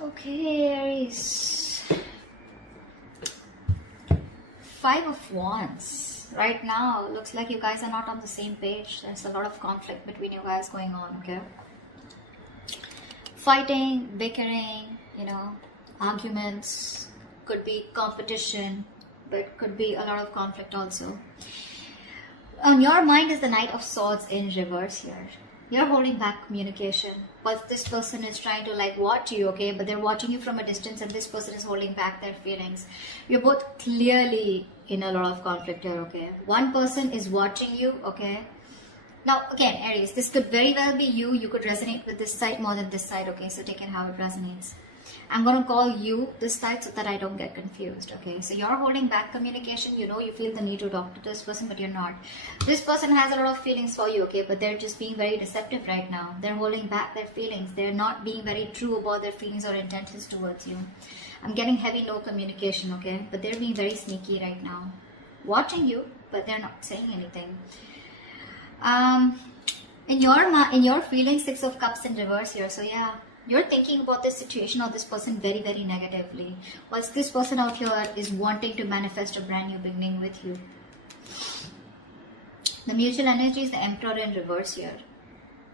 Okay, Aries. 5 of Wands. Right now, looks like you guys are not on the same page. There's a lot of conflict between you guys going on, okay? Fighting, bickering, arguments. Could be competition, but could be a lot of conflict also. On your mind is the Knight of Swords in reverse here. You're holding back communication, but this person is trying to watch you, okay? But they're watching you from a distance, and this person is holding back their feelings. You're both clearly in a lot of conflict here, okay? One person is watching you, okay? Now, again, Aries, this could very well be you. You could resonate with this side more than this side, okay? So take it how it resonates. I'm going to call you this side so that I don't get confused, okay? So you're holding back communication. You feel the need to talk to this person, but you're not. This person has a lot of feelings for you, okay? But they're just being very deceptive right now. They're holding back their feelings. They're not being very true about their feelings or intentions towards you. I'm getting heavy no communication, okay? But they're being very sneaky right now. Watching you, but they're not saying anything. In your feelings, 6 of Cups in reverse here. So yeah, you're thinking about this situation or this person very, very negatively. Whilst this person out here is wanting to manifest a brand new beginning with you. The mutual energy is the Emperor in reverse here.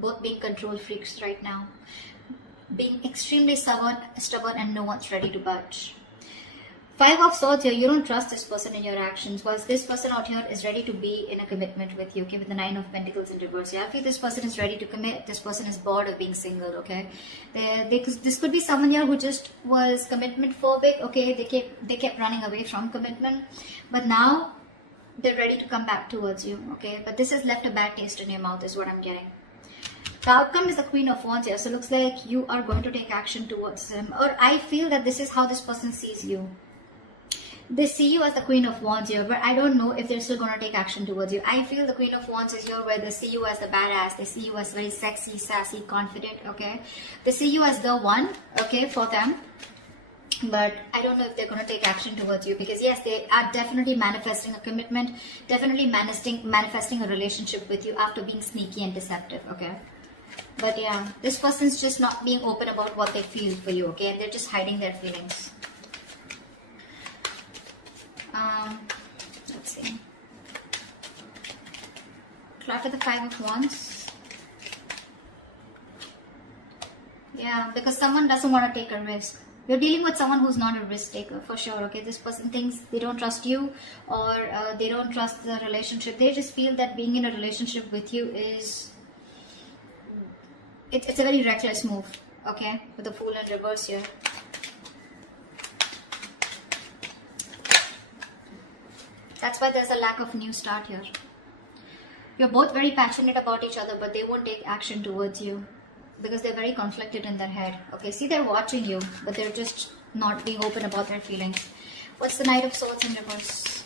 Both being control freaks right now. Being extremely stubborn and no one's ready to budge. 5 of Swords here, you don't trust this person in your actions, whilst this person out here is ready to be in a commitment with you, okay, with the 9 of Pentacles in reverse. Yeah, I feel this person is ready to commit. This person is bored of being single, okay. This could be someone here who just was commitment phobic, okay. They kept running away from commitment, but now they're ready to come back towards you, okay. But this has left a bad taste in your mouth is what I'm getting. The outcome is the Queen of Wands here, so it looks like you are going to take action towards them, or I feel that this is how this person sees you. They see you as the Queen of Wands here, but I don't know if they're still going to take action towards you. I feel the Queen of Wands is here where they see you as the badass. They see you as very sexy, sassy, confident, okay? They see you as the one, okay, for them. But I don't know if they're going to take action towards you, because yes, they are definitely manifesting a commitment, definitely manifesting a relationship with you after being sneaky and deceptive, okay? But yeah, this person's just not being open about what they feel for you, okay? And they're just hiding their feelings. Let's see. Clock with the 5 of Wands. Yeah, because someone doesn't want to take a risk. You're dealing with someone who's not a risk taker for sure, okay? This person thinks they don't trust you, or they don't trust the relationship. They just feel that being in a relationship with you is... It's a very reckless move, okay? With the Fool in reverse here. That's why there's a lack of new start here. You're both very passionate about each other, but they won't take action towards you because they're very conflicted in their head. Okay, see, they're watching you, but they're just not being open about their feelings. What's the Knight of Swords in reverse?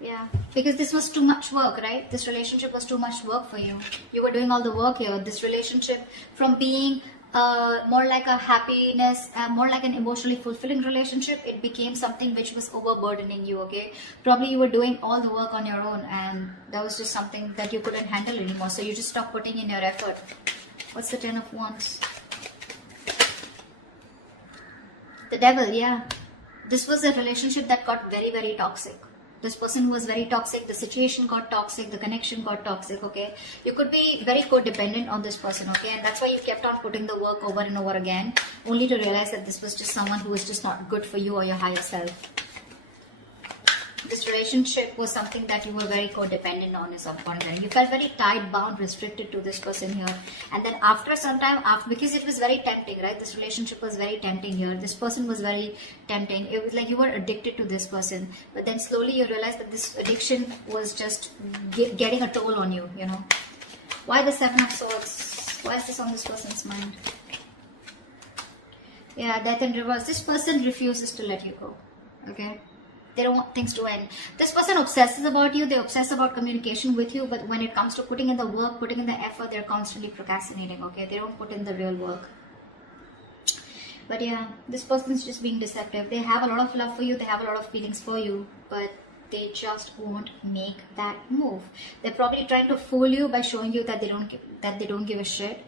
Yeah, because this was too much work, right? This relationship was too much work for you. You were doing all the work here. This relationship, from being more like a happiness, more like an emotionally fulfilling relationship, it became something which was overburdening you, okay? Probably you were doing all the work on your own, and that was just something that you couldn't handle anymore, so you just stopped putting in your effort. What's the 10 of Wands? The Devil, yeah. This was a relationship that got very, very toxic. This person was very toxic, the situation got toxic, the connection got toxic, okay? You could be very codependent on this person, okay? And that's why you kept on putting the work over and over again, only to realize that this was just someone who was just not good for you or your higher self. This relationship was something that you were very codependent on at some point, and you felt very tied, bound, restricted to this person here. And then after some time, because it was very tempting, right? This relationship was very tempting here. This person was very tempting. It was like you were addicted to this person, but then slowly you realized that this addiction was just getting a toll on you, you know. Why the 7 of Swords? Why is this on this person's mind? Yeah, Death in reverse. This person refuses to let you go, okay? They don't want things to end. This person obsesses about you. They obsess about communication with you. But when it comes to putting in the work, putting in the effort, they're constantly procrastinating, okay? They don't put in the real work. But yeah, this person's just being deceptive. They have a lot of love for you. They have a lot of feelings for you. But they just won't make that move. They're probably trying to fool you by showing you that they don't give a shit.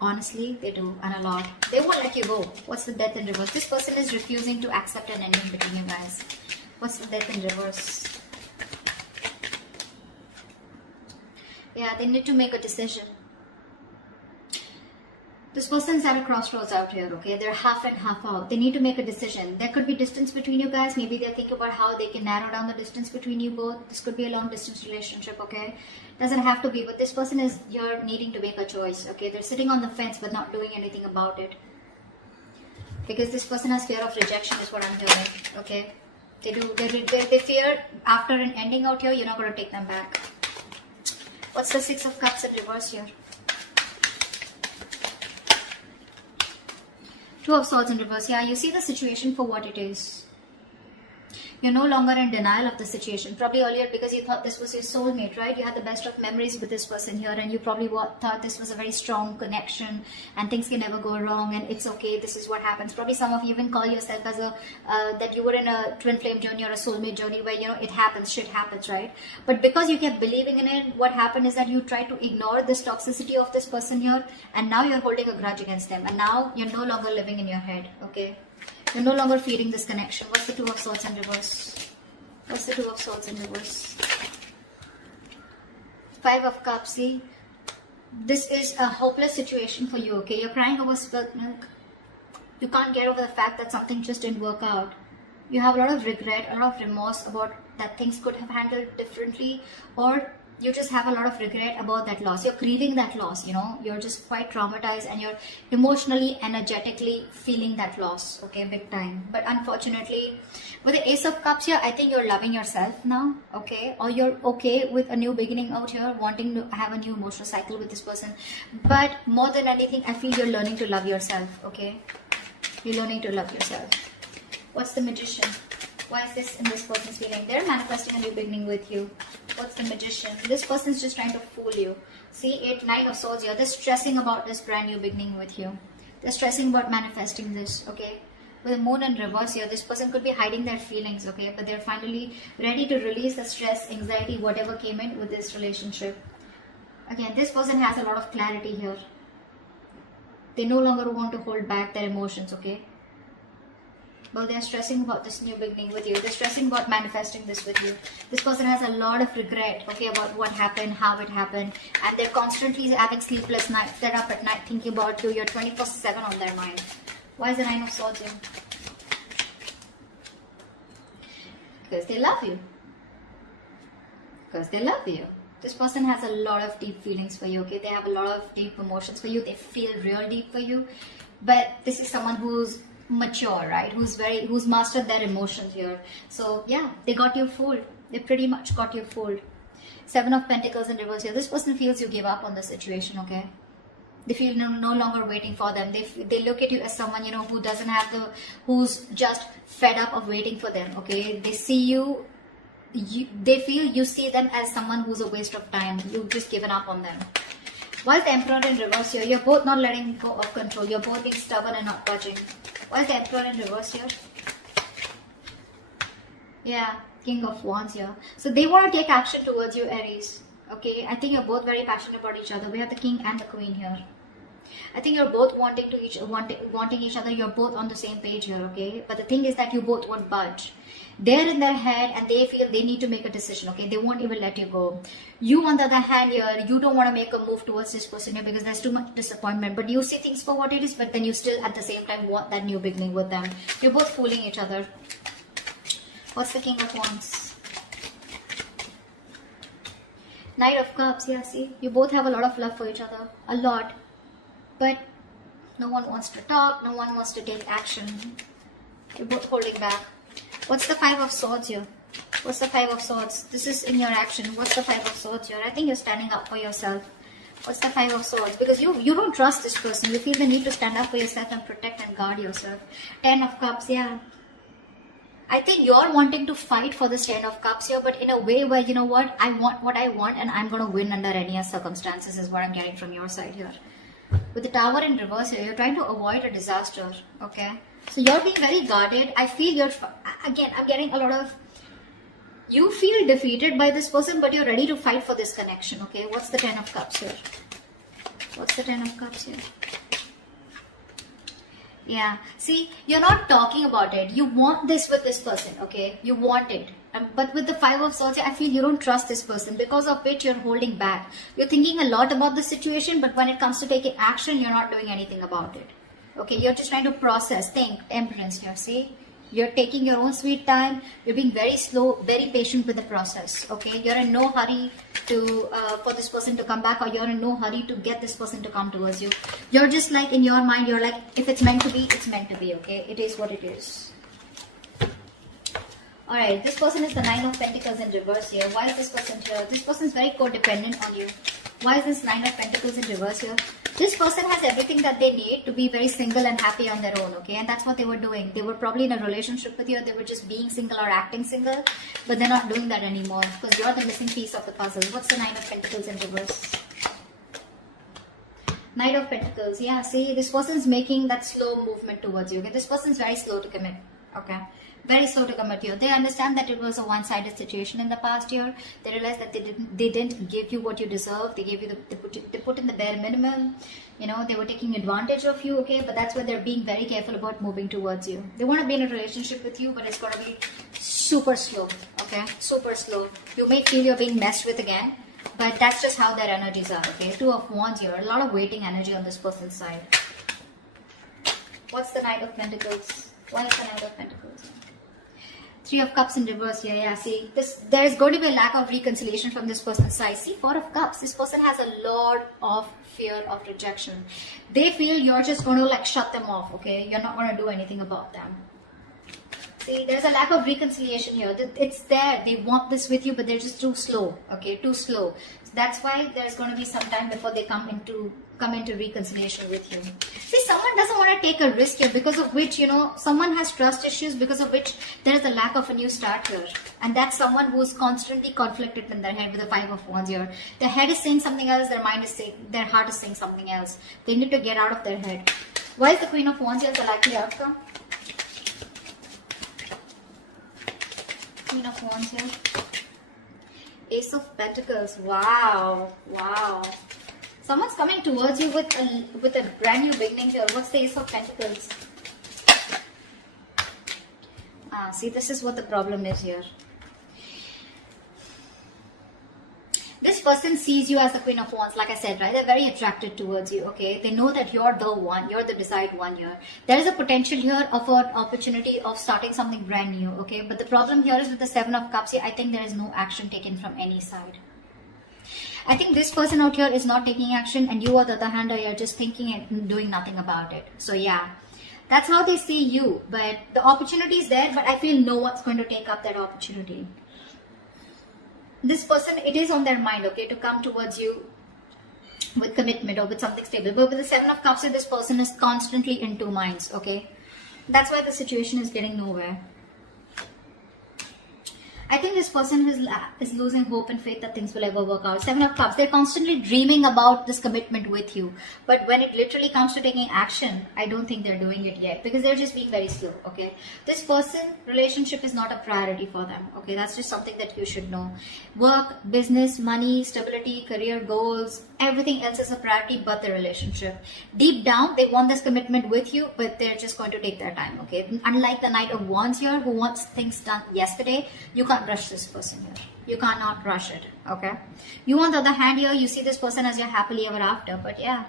Honestly, they do, and a lot. They won't let you go. What's the death in reverse? This person is refusing to accept an ending between you guys. What's the death in reverse? Yeah, they need to make a decision. This person's at a crossroads out here, okay? They're half and half out. They need to make a decision. There could be distance between you guys. Maybe they're thinking about how they can narrow down the distance between you both. This could be a long distance relationship, okay? Doesn't have to be, but this person is here needing to make a choice, okay? They're sitting on the fence but not doing anything about it. Because this person has fear of rejection is what I'm hearing, okay? They fear after an ending out here, you're not going to take them back. What's the Six of Cups in reverse here? Two of Swords in reverse. Yeah, you see the situation for what it is. You're no longer in denial of the situation. Probably earlier because you thought this was your soulmate, right? You had the best of memories with this person here and you probably thought this was a very strong connection and things can never go wrong and it's okay, this is what happens. Probably some of you even call yourself as that you were in a twin flame journey or a soulmate journey where, you know, it happens, shit happens, right? But because you kept believing in it, what happened is that you tried to ignore this toxicity of this person here and now you're holding a grudge against them and now you're no longer living in your head, okay? You're no longer feeling this connection. What's the Two of Swords in reverse? What's the Two of Swords in reverse? Five of Cups. See, this is a hopeless situation for you, okay? You're crying over spilt milk. You can't get over the fact that something just didn't work out. You have a lot of regret, a lot of remorse about that things could have handled differently, or you just have a lot of regret about that loss. You're grieving that loss, you know. You're just quite traumatized and you're emotionally, energetically feeling that loss, okay, big time. But unfortunately, with the Ace of Cups here, I think you're loving yourself now, okay? Or you're okay with a new beginning out here, wanting to have a new emotional cycle with this person. But more than anything, I feel you're learning to love yourself, okay? You're learning to love yourself. What's the Magician? Why is this in this person's feeling? They're manifesting a new beginning with you. What's the Magician? This person's just trying to fool you. See, Nine of Swords here. They're stressing about this brand new beginning with you. They're stressing about manifesting this, okay? With the Moon in reverse here, this person could be hiding their feelings, okay? But they're finally ready to release the stress, anxiety, whatever came in with this relationship. Again, this person has a lot of clarity here. They no longer want to hold back their emotions, okay? Well, they're stressing about this new beginning with you. They're stressing about manifesting this with you. This person has a lot of regret, okay, about what happened, how it happened. And they're constantly having sleepless nights. They're up at night thinking about you. You're 24/7 on their mind. Why is the Nine of Swords here? Because they love you. Because they love you. This person has a lot of deep feelings for you, okay? They have a lot of deep emotions for you. They feel real deep for you. But this is someone who's mature, right? Who's mastered their emotions here. So yeah, they got you fooled. They pretty much got you fooled. Seven of Pentacles in reverse here. This person feels you give up on the situation, okay? They feel no longer waiting for them. They look at you as someone, you know, who doesn't have who's just fed up of waiting for them, okay? They see you, they feel you see them as someone who's a waste of time. You've just given up on them. Why is the Emperor in reverse here? You're both not letting go of control. You're both being stubborn and not budging. Why is the Emperor in reverse here? Yeah, King of Wands here. So they want to take action towards you, Aries. Okay, I think you're both very passionate about each other. We have the King and the Queen here. I think you're both wanting each other. You're both on the same page here, okay? But the thing is that you both won't budge. They're in their head and they feel they need to make a decision, okay? They won't even let you go. You, on the other hand, here, you don't want to make a move towards this person here because there's too much disappointment. But you see things for what it is, but then you still at the same time want that new beginning with them. You're both fooling each other. What's the King of Wands? Knight of Cups, yeah, see? You both have a lot of love for each other. A lot. But no one wants to talk. No one wants to take action. You're both holding back. What's the Five of Swords here? What's the Five of Swords? This is in your action. What's the Five of Swords here? I think you're standing up for yourself. What's the Five of Swords? Because you don't trust this person. You feel the need to stand up for yourself and protect and guard yourself. Ten of Cups, yeah. I think you're wanting to fight for this Ten of Cups here, but in a way where, you know what I want and I'm going to win under any circumstances is what I'm getting from your side here. With the Tower in reverse here, you're trying to avoid a disaster, okay? So you're being very guarded. I feel I'm getting a lot of, you feel defeated by this person, but you're ready to fight for this connection, okay? What's the Ten of Cups here? What's the Ten of Cups here? Yeah, see, you're not talking about it. You want this with this person, okay? You want it. But with the Five of Swords, I feel you don't trust this person, because of which you're holding back. You're thinking a lot about the situation, but when it comes to taking action, you're not doing anything about it. Okay, you're just trying to process, think, Temperance here, see? You're taking your own sweet time. You're being very slow, very patient with the process, okay? You're in no hurry to for this person to come back, or you're in no hurry to get this person to come towards you. You're just like, in your mind, you're like, if it's meant to be, it's meant to be, okay? It is what it is. Alright, this person is the Nine of Pentacles in reverse here. Why is this person here? This person is very codependent on you. Why is this Nine of Pentacles in reverse here? This person has everything that they need to be very single and happy on their own, okay? And that's what they were doing. They were probably in a relationship with you, or they were just being single or acting single, but they're not doing that anymore, because you're the missing piece of the puzzle. What's the Nine of Pentacles in reverse? Knight of Pentacles. Yeah, see, this person's making that slow movement towards you, okay? This person's very slow to commit, okay? Very slow to commit here. They understand that it was a one-sided situation in the past year. They realized that they didn't give you what you deserve. They gave you they put in the bare minimum. You know, they were taking advantage of you, okay? But that's why they're being very careful about moving towards you. They want to be in a relationship with you, but it's going to be super slow, okay? Super slow. You may feel you're being messed with again, but that's just how their energies are, okay? Two of Wands here. A lot of waiting energy on this person's side. What's the Knight of Pentacles? Why is the Knight of Pentacles? Three of Cups in reverse here. Yeah, see, there is going to be a lack of reconciliation from this person's side. See, Four of Cups. This person has a lot of fear of rejection. They feel you're just going to like shut them off, okay? You're not going to do anything about them. See, there's a lack of reconciliation here. It's there. They want this with you, but they're just too slow, okay? Too slow. So that's why there's going to be some time before they come into reconciliation with you. See, someone doesn't want to take a risk here, because of which, you know, someone has trust issues, because of which there is a lack of a new start here. And that's someone who's constantly conflicted in their head with the Five of Wands here. Their head is saying something else, their mind is saying, their heart is saying something else. They need to get out of their head. Why is the Queen of Wands here the likely outcome? Queen of Wands here. Ace of Pentacles. Wow. Wow. Someone's coming towards you with a brand new beginning here. What's the Ace of Pentacles? See, this is what the problem is here. This person sees you as the Queen of Wands, like I said, right? They're very attracted towards you, okay? They know that you're the one, you're the desired one here. There is a potential here of an opportunity of starting something brand new, okay? But the problem here is with the Seven of Cups here, I think there is no action taken from any side. I think this person out here is not taking action, and you on the other hand are just thinking and doing nothing about it. So yeah, that's how they see you. But the opportunity is there, but I feel no one's going to take up that opportunity. This person, it is on their mind, okay, to come towards you with commitment or with something stable. But with the Seven of Cups, this person is constantly in two minds, okay? That's why the situation is getting nowhere. I think this person is losing hope and faith that things will ever work out. Seven of Cups, they're constantly dreaming about this commitment with you. But when it literally comes to taking action, I don't think they're doing it yet, because they're just being very slow, okay? This person, relationship is not a priority for them, okay? That's just something that you should know. Work, business, money, stability, career goals, everything else is a priority but the relationship. Deep down, they want this commitment with you, but they're just going to take their time, okay? Unlike the Knight of Wands here, who wants things done yesterday, you can't rush this person here. You cannot rush it, okay? You on the other hand here, you see this person as your happily ever after, but yeah,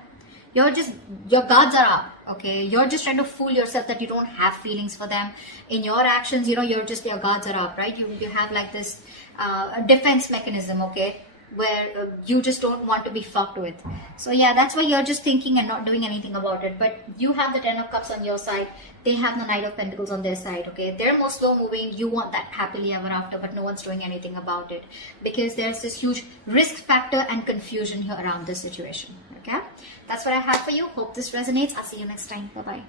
your guards are up, okay? You're just trying to fool yourself that you don't have feelings for them. In your actions, you know, your guards are up, right? You have like this defense mechanism, okay, where you just don't want to be fucked with. So yeah, that's why you're just thinking and not doing anything about it. But you have the Ten of Cups on your side. They have the Knight of Pentacles on their side, okay? They're more slow moving. You want that happily ever after, but no one's doing anything about it, because there's this huge risk factor and confusion here around this situation, okay? That's what I have for you. Hope this resonates. I'll see you next time. Bye-bye.